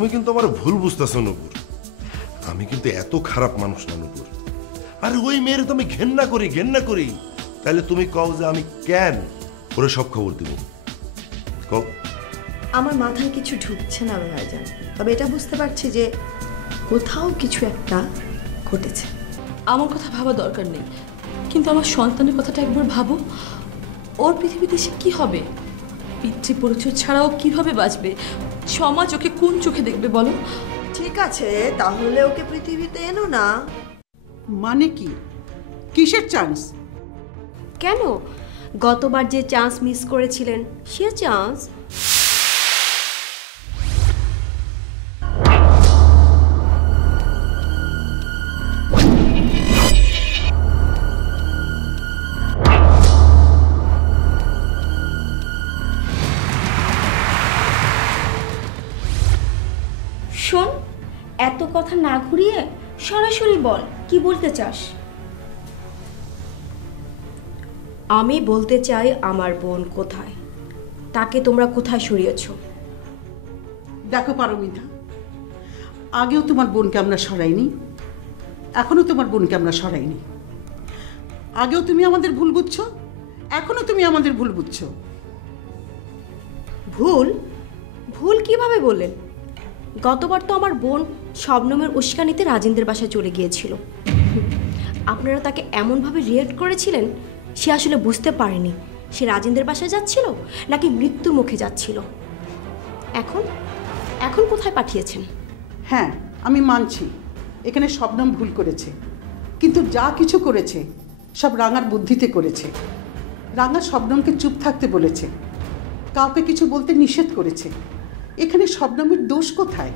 তুমি কিন্তু আমার ভুল বুঝতেছো নূপুর, আমি কিন্তু এত খারাপ মানুষ না নূপুর। আরে ওই মেয়ের তো আমি ঘেন্না করি। তাহলে তুমি কও যে আমি কেন ওরে সব খবর দিব? কও। আমার মাথায় কিছু ঢুকছে না ভাইজান, তবে এটা বুঝতে পারছি যে কোথাও কিছু একটা ঘটেছে। আমার কথা ভাবা দরকার নেই, কিন্তু আমার সন্তানের কথাটা একবার ভাবো। ওর পৃথিবীতে সে কি হবে? পিতৃ পরিচয় ছাড়াও কিভাবে বাঁচবে? সমাজ ওকে কোন চোখে দেখবে বলো? ঠিক আছে, তাহলে ওকে পৃথিবীতে এনো না। মানে কি? কিসের চান্স? কেন? গতবার যে চান্স মিস করেছিলেন সে চান্স। শোন, এত কথা না ঘুরিয়ে সরাসরি বল, কি বলতে চাস? আমি বলতে চাই আমার বোন কোথায়, তাকে তোমরা কোথায় সরিয়েছ? দেখো পারমিতা, আগেও তোমার বোনকে আমরা সরাইনি, এখনো তোমার বোনকে আমরা সরাইনি। আগেও তুমি আমাদের ভুল বুঝছো, এখনো তুমি আমাদের ভুল বুঝছো। ভুল? ভুল কিভাবে বললেন? গতবার তো আমার বোন শবনমের উস্কানিতে রাজেন্দ্রের বাসায় চলে গিয়েছিল। আপনারা তাকে এমনভাবে রিয়েক্ট করেছিলেন, সে আসলে বুঝতে পারেনি সে রাজেন্দ্রের বাসায় যাচ্ছিল নাকি মৃত্যুর মুখে যাচ্ছিল। এখন এখন কোথায় পাঠিয়েছেন? হ্যাঁ, আমি মানছি এখানে শবনম ভুল করেছে, কিন্তু যা কিছু করেছে সব রাঙার বুদ্ধিতে করেছে। রাঙা শবনমকে চুপ থাকতে বলেছে, কাউকে কিছু বলতে নিষেধ করেছে। এখানে শবনমের দোষ কোথায়?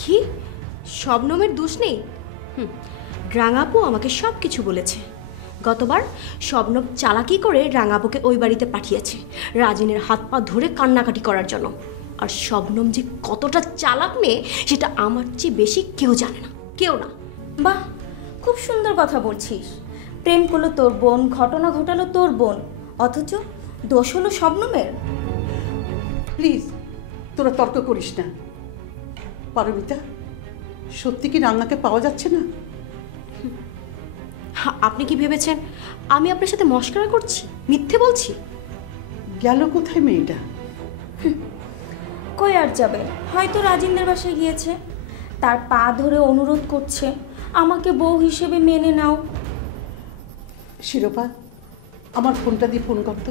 কি? শবনমের দোষ নেই? রাঙাপু আমাকে সব কিছু বলেছে। গতবার শবনম চালাকি করে রাঙাপুকে ওই বাড়িতে পাঠিয়েছে রাজিনের হাত পা ধরে কান্নাকাটি করার জন্য। আর শবনম যে কতটা চালাক মেয়ে সেটা আমার চেয়ে বেশি কেউ জানে না, কেউ না। বাহ, খুব সুন্দর কথা বলছিস। প্রেম করলো তোর বোন, ঘটনা ঘটালো তোর বোন, অথচ দোষ হলো শবনমের। প্লিজ তোরা তর্ক করিস না। পারমিতা, সত্যি কি রাঙাকে পাওয়া যাচ্ছে না? আপনি কি ভেবেছেন আমি আপনার সাথে মশকরা করছি, মিথ্যে বলছি? গেল কোথায় মেয়েটা? কই আর যাবে? হয়তো রাজেন্দ্রের বাসায় গিয়েছে, তার পা ধরে অনুরোধ করছে আমাকে বউ হিসেবে মেনে নাও। শিরোপা, আমার ফোনটা দিয়ে ফোন করতো,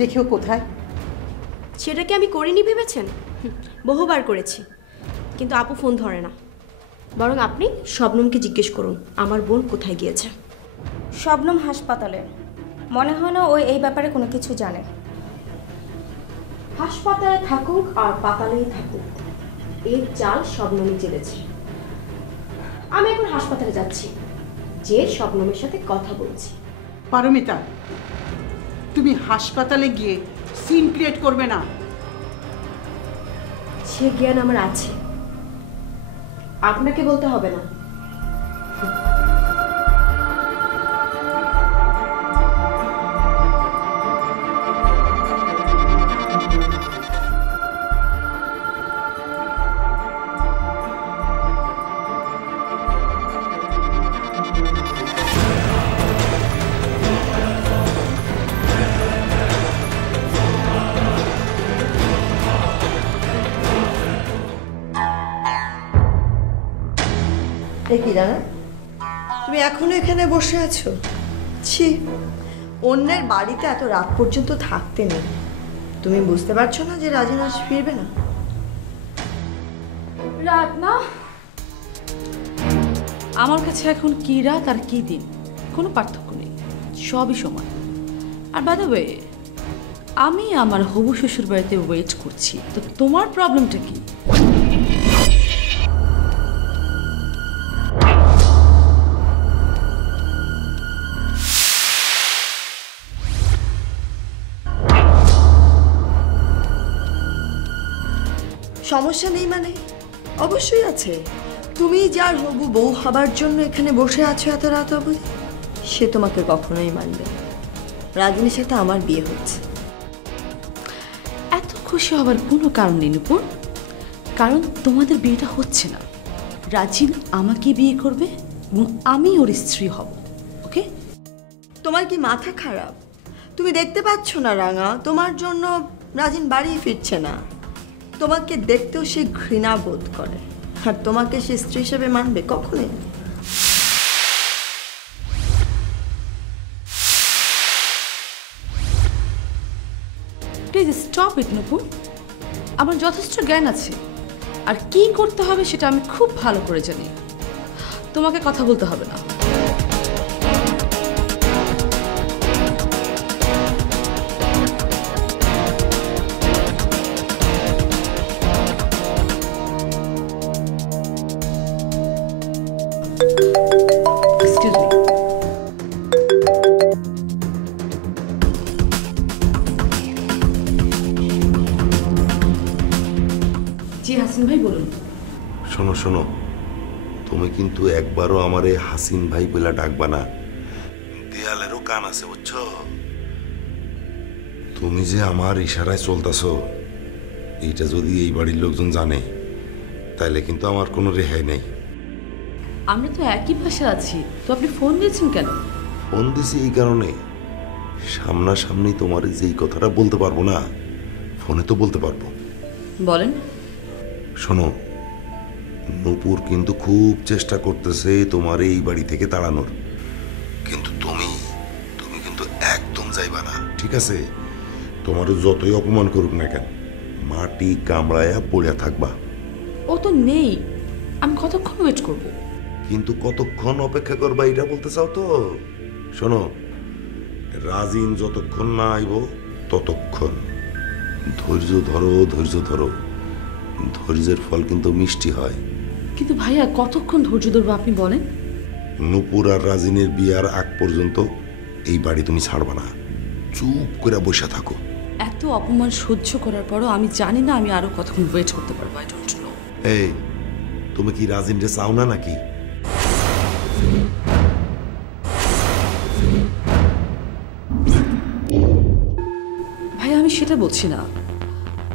দেখেও কোথায়। সেটা কি আমি করিনি ভেবেছেন? বহুবার করেছি, কিন্তু আপু ফোন ধরে না। বরং আপনি শবনমকে জিজ্ঞেস করুন আমার বোন কোথায় গিয়েছে। শবনম হাসপাতালে, মনে হয় না ওই এই ব্যাপারে কোনো কিছু জানে। হাসপাতালে থাকুক আর পাতালেই থাকুক, এর চাল শবনমই চেলেছে। আমি এখন হাসপাতালে যাচ্ছি, যে শবনমের সাথে কথা বলছি। পারমিতা, তুমি হাসপাতালে গিয়ে সিন ক্রিয়েট করবে না। সে জ্ঞান আমার আছে, আপনাকে বলতে হবে না। কি রানা, তুমি এখনো এখানে বসে আছো? ছি, অন্যের বাড়িতে এত রাত পর্যন্ত থাকতে নেই। তুমি বুঝতে পারছো না যে রাজিন আজ ফিরবে না? রাত না, আমার কাছে এখন কি রাত আর কি দিন কোনো পার্থক্য নেই, সবই সমান। আর বাই দ্য ওয়ে, আমি আমার হবু শ্বশুর বাড়িতে ওয়েট করছি, তো তোমার প্রবলেমটা কি? সমস্যা নেই মানে? অবশ্যই আছে। তুমি যার হবু বউ হবার জন্য এখানে বসে আছো এত রাত অবধি, সে তোমাকে কখনোই মানবে না। রাজিনীর সাথে আমার বিয়ে হচ্ছে। এত খুশি হবার কোনো কারণ নেই নূপুর, কারণ তোমাদের বিয়েটা হচ্ছে না। রাজিন আমাকে বিয়ে করবে এবং আমি ওর স্ত্রী হব। ওকে? তোমার কি মাথা খারাপ? তুমি দেখতে পাচ্ছ না রাঙা, তোমার জন্য রাজিন বাড়ি ফিরছে না। তোমাকে দেখতেও সে ঘৃণা বোধ করে, আর তোমাকে সে স্ত্রী হিসেবে মানবে কখনোই? প্লিজ স্টপ ইট নূপুর। আমার যথেষ্ট জ্ঞান আছে, আর কি করতে হবে সেটা আমি খুব ভালো করে জানি। তোমাকে কথা বলতে হবে না। Excuse me. জি হাসিন ভাই বলুন। শোনো শোনো, তুমি কিন্তু একবারও আমারে হাসিন ভাই বলে ডাকবা না। দেয়ালেরও কান আছে বুঝছো? তুমি যে আমার ইশারায় চলতেছো, এইটা যদি এই বাড়ির লোকজন জানে, তাইলে কিন্তু আমার কোনো রেহাই নেই। আমরা তো একই ভাষা আছি, তো আপনি ফোন দিয়েছেন কেন? ফোন দিছি এই কারণে, সামনাসামনি তোমার যেই কথাটা বলতে পারবো না, ফোনে তো বলতে পারবো। বলেন। শোনো, নূপুর কিন্তু খুব চেষ্টা করতেছে তোমার এই বাড়ি থেকে তাড়ানোর, কিন্তু তুমি কিন্তু একদম যাইবা না, ঠিক আছে? তোমার যতই অপমান করুক না কেন, মাটি কামড়ায়া পড়ে থাকবা। ও তো নেই, আমি কতক্ষণ ওয়েট করব? কিন্তু কতক্ষণ অপেক্ষা করবা এটা বলতে চাও তো? শোনো, রাজিন যতক্ষণ না আইব ততক্ষণ ধৈর্য ধরো, ধৈর্য ধরো। ধৈর্যের ফল কিন্তু মিষ্টি হয়। কিন্তু ভাইয়া কতক্ষণ ধৈর্য ধরবো আপনি বলেন? নূপুর আর রাজিনের বিয়ার আগ পর্যন্ত এই বাড়ি তুমি ছাড়বা না, চুপ করে বসে থাকো। এত অপমান সহ্য করার পরও আমি জানি না আমি আরো কতক্ষণ ওয়েট করতে পারবো। I don't know. এই, তুমি কি রাজিনরে চাও না নাকি? ভাই আমি সেটা বলছি না,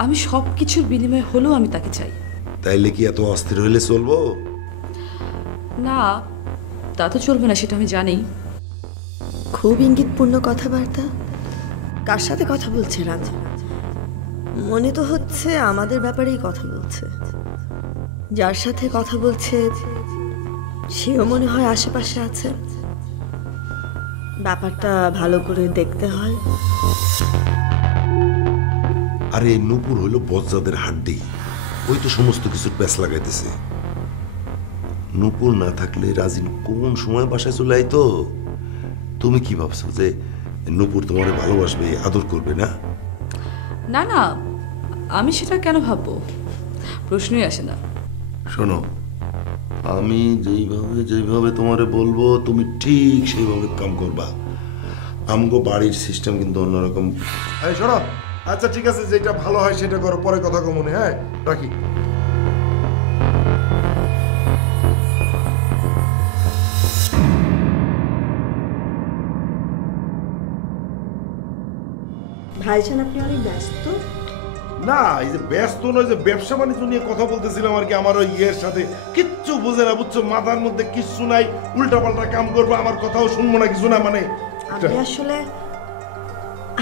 আমি সব কিছুর বিনিময়ে হলেও আমি তাকে চাই। তাইলে কি এত অস্থির হইলে চলবো? না, তা তো চলবে না, সেটা আমি জানি। খুব ইঙ্গিতপূর্ণ কথাবার্তা। কার সাথে কথা বলছে রাজা? মনে তো হচ্ছে আমাদের ব্যাপারেই কথা বলছে। যার সাথে কথা বলছে সেও মনে হয় আশেপাশে আছে। ব্যাপারটা ভালো করে দেখতে হয়। আরে নূপুর হইল বজ্জাদের হাড্ডি, ওই তো সমস্ত কিছুর প্যাঁচ লাগাইতেছে। নূপুর না থাকলে রাজিন কোন সময় বাসায় চলে আইতো? তুমি কি ভাবছো যে নূপুর তোমার ভালোবাসবে, আদর করবে না? না না, আমি সেটা কেন ভাববো, প্রশ্নই আসে না। শোনো, আমি যেইভাবে তোমারে বলবো তুমি ঠিক সেইভাবে কাম করবা। আমগো বাড়ির সিস্টেম কিন্তু অন্যরকম। এই শোনো, আচ্ছা ঠিক আছে, যেটা ভালো হয় সেটা করো, পরে কথা কমনে। হ্যাঁ, রাখি। ভাইজান আপনি অনেক ব্যস্ত? না, এই যে ব্যস্ত নয়, যে ব্যবসা বাণিজ্য নিয়ে কথা বলতেছিলাম আর কি। আমার ওই ইয়ের সাথে কিচ্ছু বুঝে না বুঝছো, মাথার মধ্যে কিচ্ছু নাই, উল্টাপাল্টা কাম করবো, আমার কথাও শুনবো না, কিছু না। মানে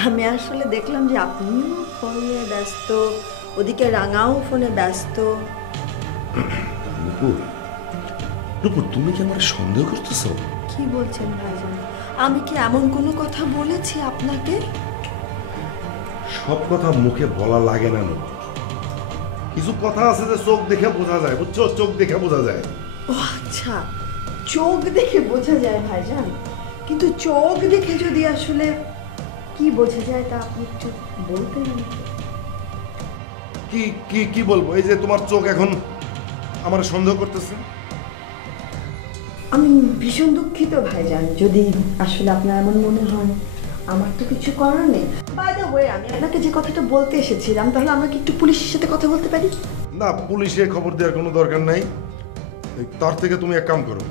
আমি আসলে দেখলাম যে আপনিও ফোন নিয়ে ব্যস্ত, ওদিকে রাঙাও ফোনে ব্যস্ত। নূপুর, তুমি কি আমার সন্দেহ করতেছো? কি বলছেন ভাইজান? আমি কি এমন কোনো কথা বলেছি আপনাকে? সব কথা মুখে বলা লাগে না নূপুর। কিছু কথা আছে যে চোখ দেখে বোঝা যায়, বুঝছো? চোখ দেখে বোঝা যায়। ও আচ্ছা, চোখ দেখে বোঝা যায় ভাইজান। কিন্তু চোখ দেখে যদি আসলে কি বোঝা যায় তা আপনি একটু বলতেন আমাকে। কি কি কি বলবো? এই যে তোমার চোখ এখন আমার সন্দেহ করতেছে। আমি ভীষণ দুঃখিত ভাইজান যদি আসলে আপনার এমন মনে হয়। আমার তো কিছু করার নেই। বাই দ্য ওয়ে, আমি আপনাকে যে কথাটা বলতে এসেছিলাম, তাহলে আমরা কি একটু পুলিশের সাথে কথা বলতে পারি? না, পুলিশে খবর দেওয়ার কোনো দরকার নাই। তার থেকে তুমি এক কাম করো,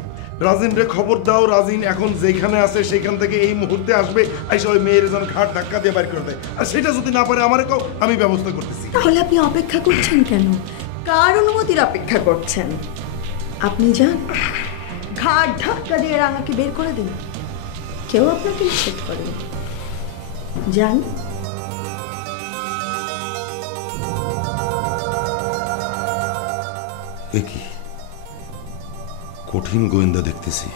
রাজিনরে খবর দাও। রাজিন এখন যেখানে আছে সেখান থেকে এই মুহূর্তে আসবে, আইসা ওই মেয়ের যেন ঘাট ধাক্কা দিয়ে বাইর করে দেয়। আর সেটা যদি না পারে আমারে কও, আমি ব্যবস্থা করতেছি। তাহলে আপনি অপেক্ষা করছেন কেন? কার অনুমতির অপেক্ষা করছেন? আপনি যান, ঘাট ধাক্কা দিয়ে রাঙাকে বের করে দিন। কেউ আপনাকে নিষেধ করেন। যান। কি কঠিন গোয়েন্দা দেখতেছি,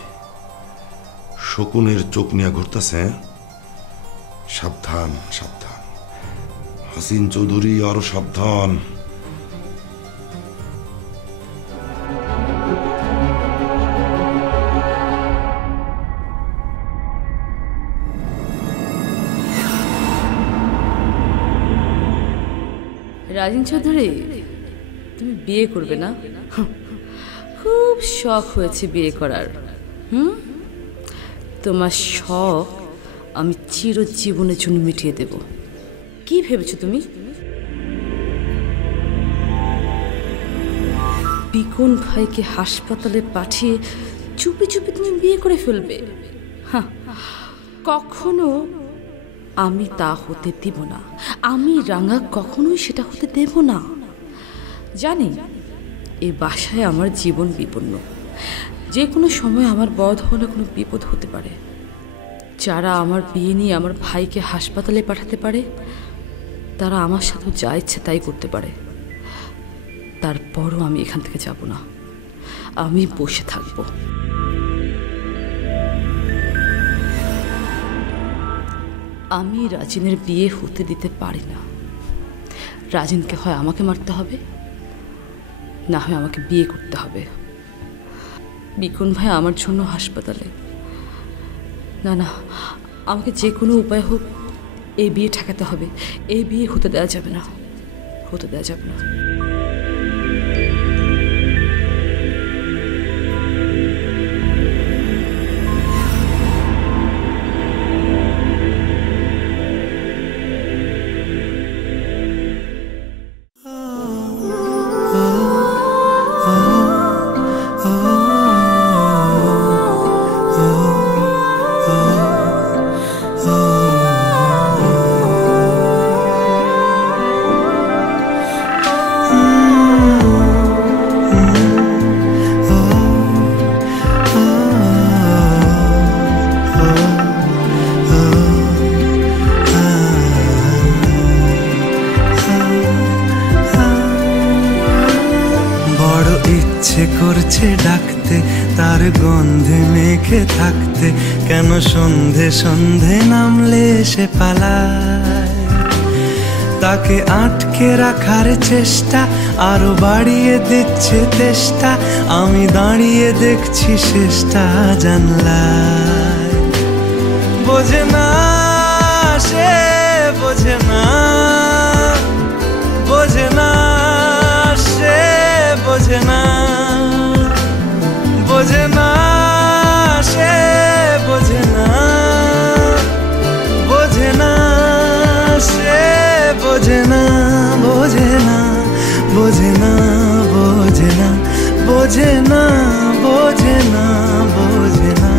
শকুনের চোখ নিয়ে ঘুরতেছে। সাবধান সাবধান, হাসিন চৌধুরী আরো সাবধান। রাজিন চৌধুরী, তুমি বিয়ে করবে না? খুব শখ হয়েছে বিয়ে করার। তোমার শখ আমি চিরজীবনের জন্য মিটিয়ে দেব। কি ভেবেছো তুমি? বিকন ভাইকে হাসপাতালে পাঠিয়ে চুপি চুপি তুমি বিয়ে করে ফেলবে? কখনো আমি তা হতে দিব না। আমি রাঙা কখনোই সেটা হতে দেব না। জানি এই বাসায় আমার জীবন বিপন্ন, যে কোনো সময় আমার বধ হলে কোনো বিপদ হতে পারে। যারা আমার বিয়ে নিয়ে আমার ভাইকে হাসপাতালে পাঠাতে পারে, তারা আমার সাথে যা ইচ্ছে তাই করতে পারে। তারপরও আমি এখান থেকে যাব না, আমি বসে থাকব। আমি রাজিনের বিয়ে হতে দিতে পারি না। রাজিনকে হয় আমাকে মারতে হবে, না হয় আমাকে বিয়ে করতে হবে। বিকন ভাই আমার জন্য হাসপাতালে। না না, আমাকে যে কোনো উপায় হোক এই বিয়ে ঠেকাতে হবে। এই বিয়ে হতে দেওয়া যাবে না, হতে দেওয়া যাবে না। করছে ডাকতে, তার গন্ধে মেখে থাকতে, কেন সন্ধে সন্ধে নামলে সে পালায়। তাকে আটকে রাখার চেষ্টা আরো বাড়িয়ে দিচ্ছে তেষ্টা, আমি দাঁড়িয়ে দেখছি শেষটা জানলায়। বোঝে না সে, বোঝে না, বোঝে না সে, বোঝে না, বোঝে না সে, বোঝে না, বোঝে না সে, বোঝে না, বোঝে না, বোঝে না, বোঝে না, বোঝে না, বোঝে না, বোঝে না।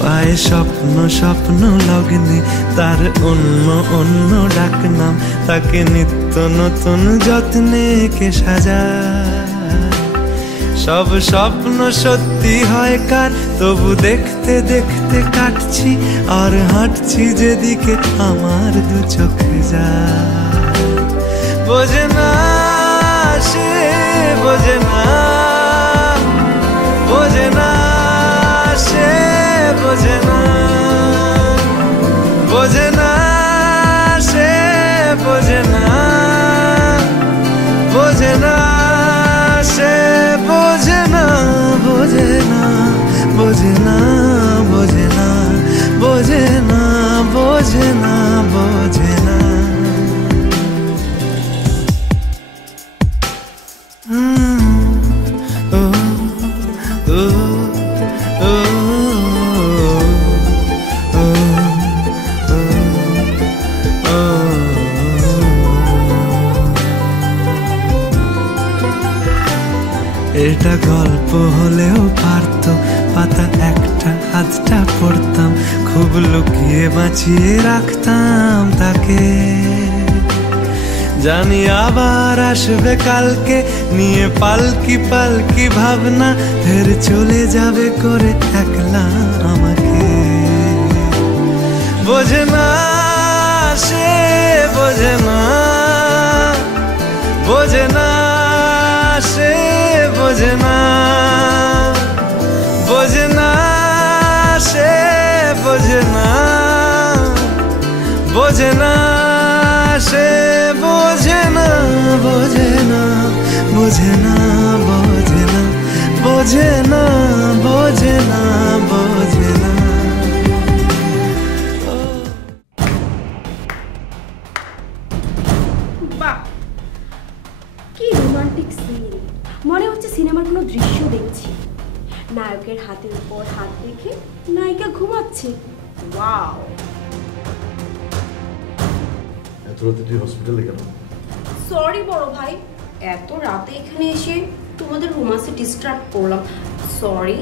পায়ে স্বপ্ন স্বপ্ন লগ্নে তার অন্য অন্য ডাকনাম, তাকে নিত্য নতুন যত্নে কে সাজায়। সব স্বপ্ন সত্যি হয় কার, তবু দেখতে দেখতে কাটছি আর হাঁটছি যেদিকে আমার দু চোখ যায়। বোঝে না সে, বোঝে না, বোঝে না সে, বোঝে না, বোঝে না সে, বোঝে না, বোঝে না সে, বোঝে না, বোঝে না, বোঝে না, বোঝে না, বোঝে না, বোঝে না, বোঝে না। এটা গল্প হলেও পারতো, পাতা একটা হাতটা পড়তাম, খুব লুকিয়ে বাঁচিয়ে রাখতাম তাকে। জানি আবার আসবে কালকে, নিয়ে পালকি পালকি ভাবনা, ফের চলে যাবে করে একলা আমাকে। বোঝে না সে, বোঝে না, বোঝে না সে, বোঝে না, বোঝে না সে, বোঝে না, বোঝে না সে, বোঝে না, বোঝে না, বোঝে না, বোঝে না, বোঝে না, বোঝে না, বোঝে না। বাহ, কি রোমান্টিক সিন! মনে হচ্ছে সিনেমার কোনো দৃশ্য দেখছি। নায়কের হাতের উপর হাত রেখে নায়িকা ঘুমাচ্ছে। ওয়াও! এত রাতে তুই হসপিটালে কেন? সরি বড় ভাই, এত রাতে এখানে এসে তোমাদের রোমান্সে ডিস্টার্ব করলাম। সরি।